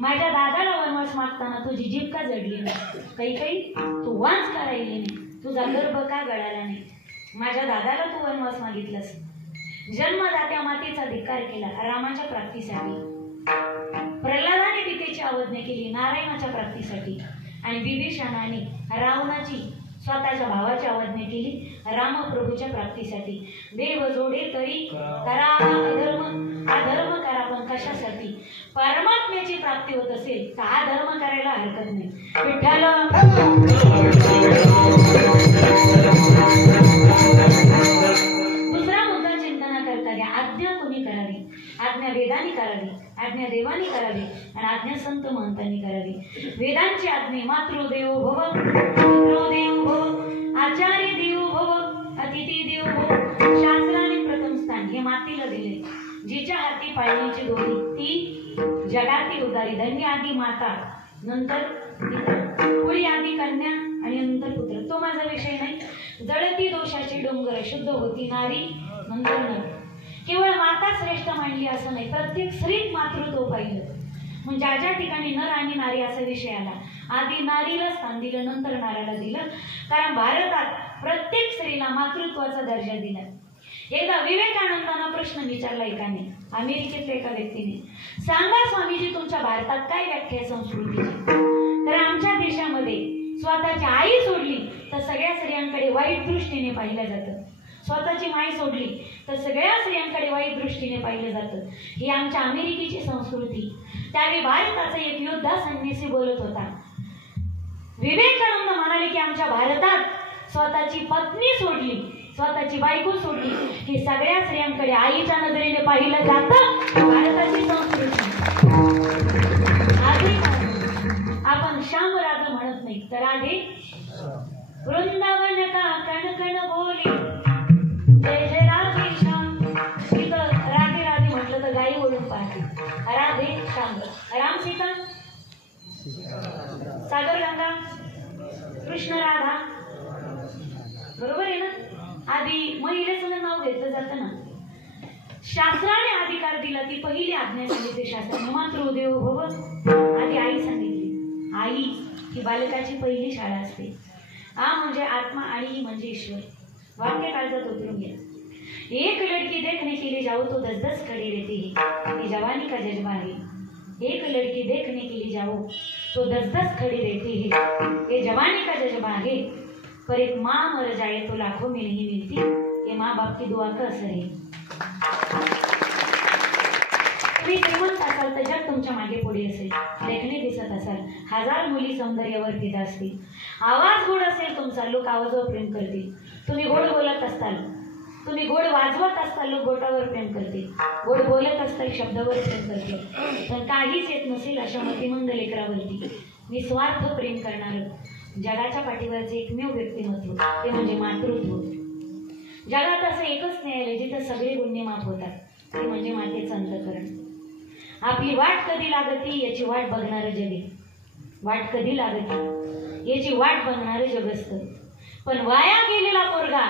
माझ्या दादाला वनवास मागताना तुझी जीभ का जडली नाही? काही तू वांच का राहिली नाही? तुझा गर्भ का गळाला नाही? माझ्या दादाला तू वनवास मागितलास. जन्मदात्या मातेचा धिक्कार केला रामाच्या प्राप्तीसाठी. प्रल्हादाने पितेची अवज्ञा केली नारायणाच्या प्राप्तीसाठी. आणि विभीषणाने रावणाची स्वतःच्या भावाची अवज्ञा केली रामप्रभूच्या प्राप्तीसाठी. देव जोडे तरी करा अधर्म करा पण कशासाठी? परमात्म्याची प्राप्ती होत असेल तर हा धर्म करायला हरकत नाही. विठ्ठल दुसरा मुद्दा चिंतना करता घ्या. आज्ञा कोणी करावी? आज्ञा वेदांनी करावी, आज्ञा देवानी करावी आणि आज्ञा संत महंतांनी करावी. वेदांची आज्ञा मातृदेवो भव, पितृदेवो भव, आचार्य देवो भव, अतिथी देवो भव. शास्त्राने प्रथम स्थान हे मातेला दिले. जिच्या हाती पाळण्याची दोरी ती जगाती उदारी. धन्य आधी माता, नंतर पिता, पुढे आधी कन्या आणि नंतर पुत्र. तो माझा विषय नाही. जळती दोषाची डोंगर, शुद्ध होती नारी नंतर नर. केवळ माता श्रेष्ठ मांडली असं नाही, प्रत्येक स्त्रीत मातृत्व पाहिलं. म्हणजे ज्या ज्या ठिकाणी नर आणि नारी असा विषय आला, आधी नारीला स्थान दिलं नंतर नाराला दिलं. कारण भारतात प्रत्येक स्त्रीला मातृत्वाचा दर्जा दिला. एकदा विवेकानंदांना प्रश्न विचारला एकाने, अमेरिकेतल्या एका व्यक्तीने, सांगा स्वामीजी तुमच्या भारतात काय व्याख्या आहे संस्कृतीची? तर आमच्या देशामध्ये स्वतःची आई सोडली तर सगळ्या स्त्रियांकडे वाईट दृष्टीने पाहिलं जातं. स्वतःची माई सोडली तर सगळ्या स्त्रियांकडे वाईट दृष्टीने पाहिलं जातं. ही आमच्या अमेरिकेची संस्कृती. त्यावेळी भारताचा एक योद्धा संन्यासी बोलत होता. विवेकानंद म्हणाले की आमच्या भारतात स्वतःची पत्नी सोडली, स्वतःची बायको सोडली की सगळ्या स्त्रियांकडे आईच्या नजरेने पाहिलं जातं. भारताची संस्कृती. आधी आपण श्यामराज म्हणत नाही तर आधी वृंदावन का कण कण बोली जय जय राधे श्याम. तिथं राधे राधे म्हटलं तर गाई ओळून पाहते. राधे श्याम, राम सीता, सागर गंगा, कृष्ण राधा, बरोबर आहे ना? आधी महिलेचं नाव घेतलं जातं ना. शास्त्राने अधिकार दिला ती पहिली आज्ञा सांगितली शास्त्राने, मातृदेवो भव. आधी आई सांगितली. आई ही बालकाची पहिली शाळा असते. आ म्हणजे आत्मा आणि ही म्हणजे ईश्वर. वाक्य काळजात उतरून घ्या. एक लड़की देखने के लिए जाओ तो 10-10 खड़ी रहती है, ये जवानी का जज्बा है. एक लड़की देखने के लिए जाओ तो 10-10 खड़ी रहती है, ये जवानी का जज्बा है. पर एक माँ मर जाए तो लाखों में नहीं मिलती, ये माँ बाप की दुआ का असर है. तुम्ही श्रीमंत असाल तर जग तुमच्या मागे पुढे असेल. देखणे दिसत असाल, 1000 मुली सौंदर्यावर फिदा असतील. आवाज गोड असेल तुमचा, लोक आवाजावर प्रेम करतील. तुम्ही गोड बोलत असताल, तुम्ही गोड वाजवत असताल, लोक गोटावर प्रेम करतील. गोड बोलत असताल, शब्दावर प्रेम करतील. पण काहीच येत नसेल अशा मतिमंद लेकरावरती निस्वार्थ प्रेम करणारं जगाच्या पाठीवरचे एकमेव व्यक्तिमत्व ते म्हणजे मातृत्व. जगात असं एकच न्यायालय जिथं सगळे गुन्हे माफ होतात, ते म्हणजे मातेचं अंतःकरण. आपली वाट कधी लागती याची वाट बघणारं जग आहे. वाट कधी लागती याची वाट बघणारं जग असतं. पण वाया गेलेला पोरगा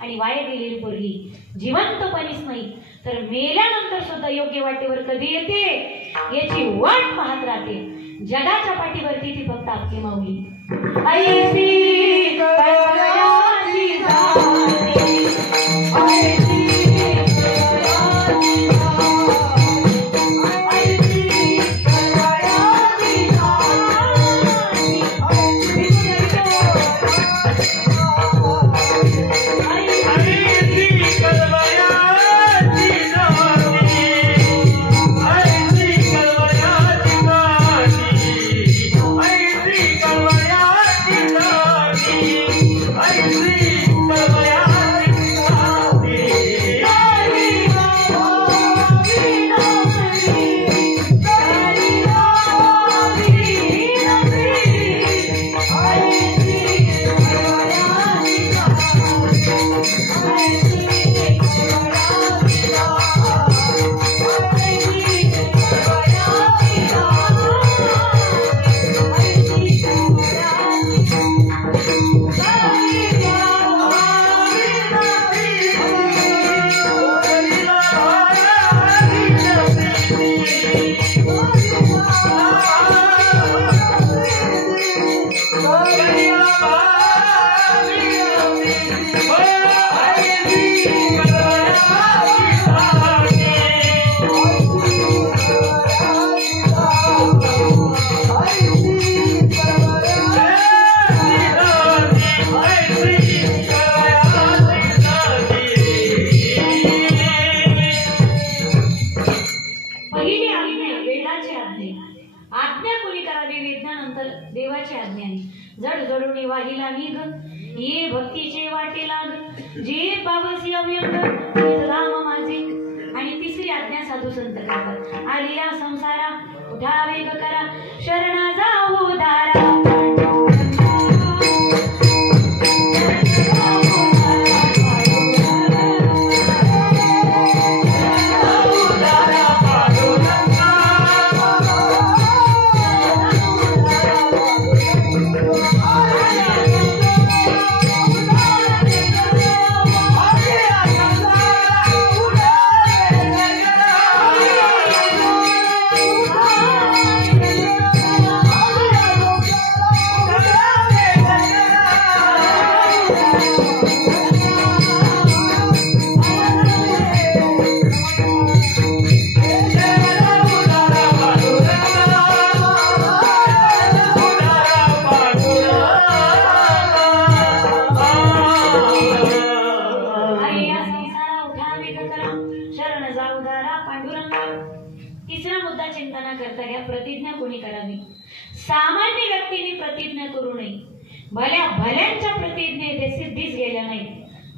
आणि वाया गेलेली पोरगी जिवंतपणीच नाही तर मेल्यानंतर सुद्धा योग्य वाटेवर कधी येते याची वाट पाहत राहते. जगाच्या पाठीवरती ती फक्त आपली माऊली. आज्ञा वेदाची आज्ञा. आज्ञा कोणी करावी? वेदनानंतर देवाची आज्ञा आहे. जड जडून वाहिला निघ ये भक्तीचे वाटे लाग जे पावसी अव्यंग राम माझे. आणि तिसरी आज्ञा साधू संत करतात. आली या संसारा उठा वेग करा शरणा जाऊ दारा. तिसरा मुद्दा चिंतना करता घ्या. प्रतिज्ञा कोणी करावी? सामान्य व्यक्तीने प्रतिज्ञा करू नये. भल्या भल्यांच्या प्रतिज्ञा ते सिद्धीच गेल्या नाही.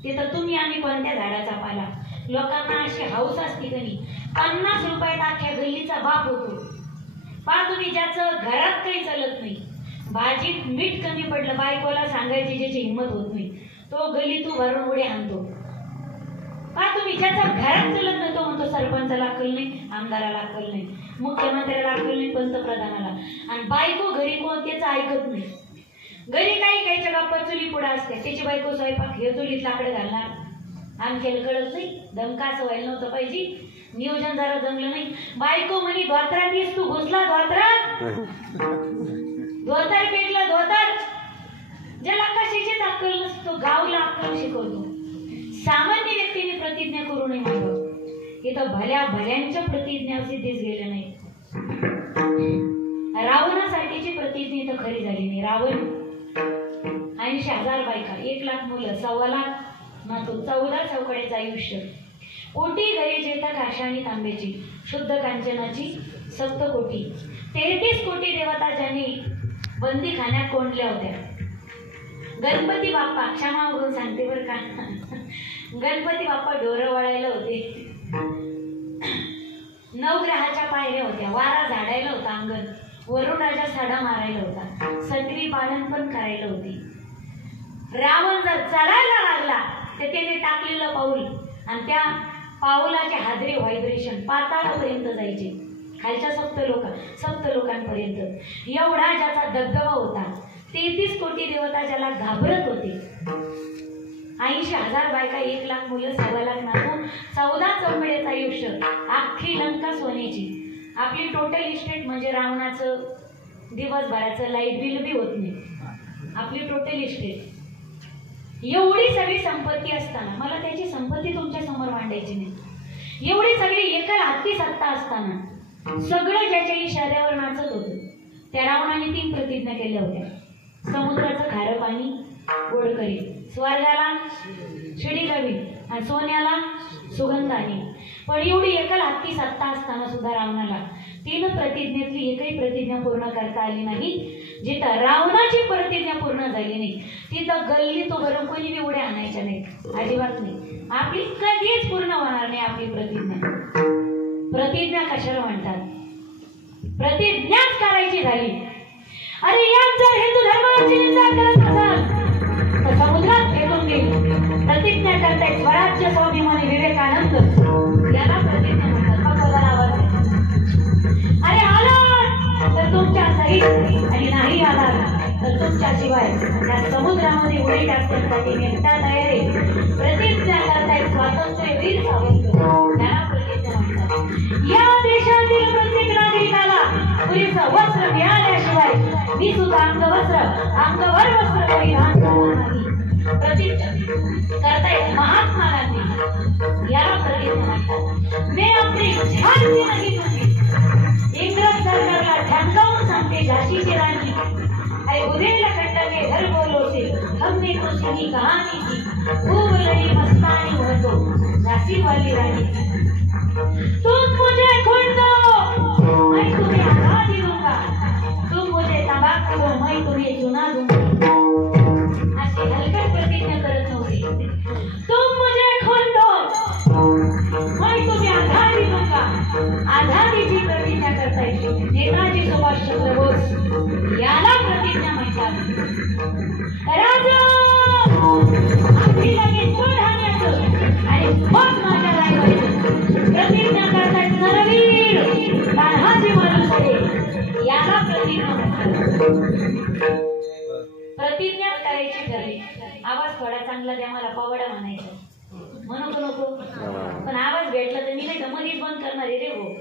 ते तर तुम्ही आम्ही कोणत्या झाडाचा पाला. लोकांना अशी हौस असते कधी 50 रुपयात अख्ख्या गल्लीचा बाप होतो. पा तुम्ही ज्याचं घरात काही चालत नाही, भाजीत मीठ कमी पडलं बायकोला सांगायची ज्याची हिंमत होत नाही, तो गल्लीतून भरून उडी आणतो. पा तुम्ही ज्याचा घरात चालत नाही तो म्हणतो सरपंचाला अक्कल नाही, आमदाराला अक्कल नाही, मुख्यमंत्र्याला अक्कल नाही, पंतप्रधानाला. आणि बायको घरी कोण त्याचं ऐकत नाही. घरी काही काहीच्या गप्पा चुली पुढे असते. त्याची बायको स्वयंपाक हे चुलीत लाकडं घालणार. आमच्याला कळत नाही. दमकाचं व्हायला नव्हतं पाहिजे. नियोजन जरा जमलं नाही. बायको म्हणे धोत्रात येस तू घुसला धोत्रात. धोतर पेटलं धोतर. ज्याला कशाचीच अक्कल नसतो गावला अक्कल शिकवतो. सामान्य व्यक्तीने प्रतिज्ञा करू नये मागं. इथं भल्या भल्यांच्या प्रतिज्ञा सिद्धीच गेल्या नाही. रावणासारखीची प्रतिज्ञा इथं खरी झाली नाही. रावण 80,000 बायका, 1 लाख मुलं, 1.25 लाख नातू, 14 चौकड्याचं आयुष्य, कोटी घरे जेता काशा आणि तांब्याची, शुद्ध कांचनाची सप्तकोटी, 33 कोटी देवता ज्यांनी बंदी खाण्यात कोंडल्या होत्या. गणपती बाप्पा, क्षमा म्हणून सांगते बरं का, गणपती बाप्पा ढोरं वळायला होते. नवग्रहाच्या पायऱ्या होत्या. वारा झाडायला होता अंगण. वरुण राजा साडा मारायला होता. सटवी पालन पण करायला होती. रावण जर चालायला लागला तर त्याने टाकलेलं पाऊल आणि त्या पाऊलाचे हादरे व्हायब्रेशन पाताळापर्यंत जायचे. खालच्या सप्त लोकांपर्यंत. एवढा ज्याचा दबदबा होता. 33 कोटी देवता ज्याला घाबरत होते. 80,000 बायका, 1 लाख मुलं, 1.25 लाख नातू, 14 चौकड्याचं आयुष्य, अख्खी लंका सोन्याची. आपली टोटल इस्टेट म्हणजे रावणाचं दिवसभराचं लाईट बिल बी होत नाही. आपली टोटल इस्टेट एवढी सगळी संपत्ती असताना, मला त्याची संपत्ती तुमच्या समोर मांडायची नाही. एवढी सगळी एका हाती सत्ता असताना सगळं ज्याच्या इशाऱ्यावर नाचत होतं. त्या रावणाने 3 प्रतिज्ञा केल्या होत्या. समुद्राचं खारं पाणी गोड करी, स्वर्गाला शिडी लावी आणि सोन्याला सुगंधाने. पण एवढी एकल हत्ती सत्ता असताना सुद्धा रावणाला 3 प्रतिज्ञेतली एकही प्रतिज्ञा पूर्ण करता आली नाही. जिथं रावणाची प्रतिज्ञा पूर्ण झाली नाही तिथं गल्ली तो भरून कोणी बी उड्या आणायच्या नाही. अजिबात नाही. आपली कधीच पूर्ण होणार नाही आपली प्रतिज्ञा. प्रतिज्ञा कशाला म्हणतात? प्रतिज्ञाच करायची झाली. अरे यात जर हिंदू धर्माची निंदा करत असाल तर समुद्रात फेकून देईल. प्रतिज्ञा करताय स्वराज्य स्वाभिमानी विवेकानंद, याला प्रतिज्ञा म्हणतात. पक्का आवाज आहे. अरे आला तर तुमच्या सहित आणि नाही आला तर तुमच्या शिवाय त्या समुद्रामध्ये उडी टाकण्यासाठी नेमता तयार आहे. प्रतिज्ञा करताय स्वातंत्र्य वीर सावरकर, याला प्रतिज्ञा म्हणतात. या देशातील प्रत्येक नागरिकाला पुरेसं वस्त्र मिळाल्याशिवाय मी सुद्धा अंगवर वस्त्र परिधान करणार नाही. प्रतिज्ञा करताय महात्मा गांधी, याला प्रतिज्ञा म्हणतात. मैं अपनी जान से नहीं दूंगी. इंग्रज सरकारला धमकावून सांगते झाशीची राणी, ऐ बुंदेलखंड के घर बोलो से हमने कुछ ही कहानी की, खूब लड़ी मस्तानी हो तो झांसी वाली रानी. तुम मुझे खून दो प्रतिज्ञाच करायची ठरली. आवाज थोडा चांगला द्या, मला पवडा म्हणायचं. म्हणू नको पण आवाज भेटला तर मी नाही तर मध्येच बंद करणार रे हो.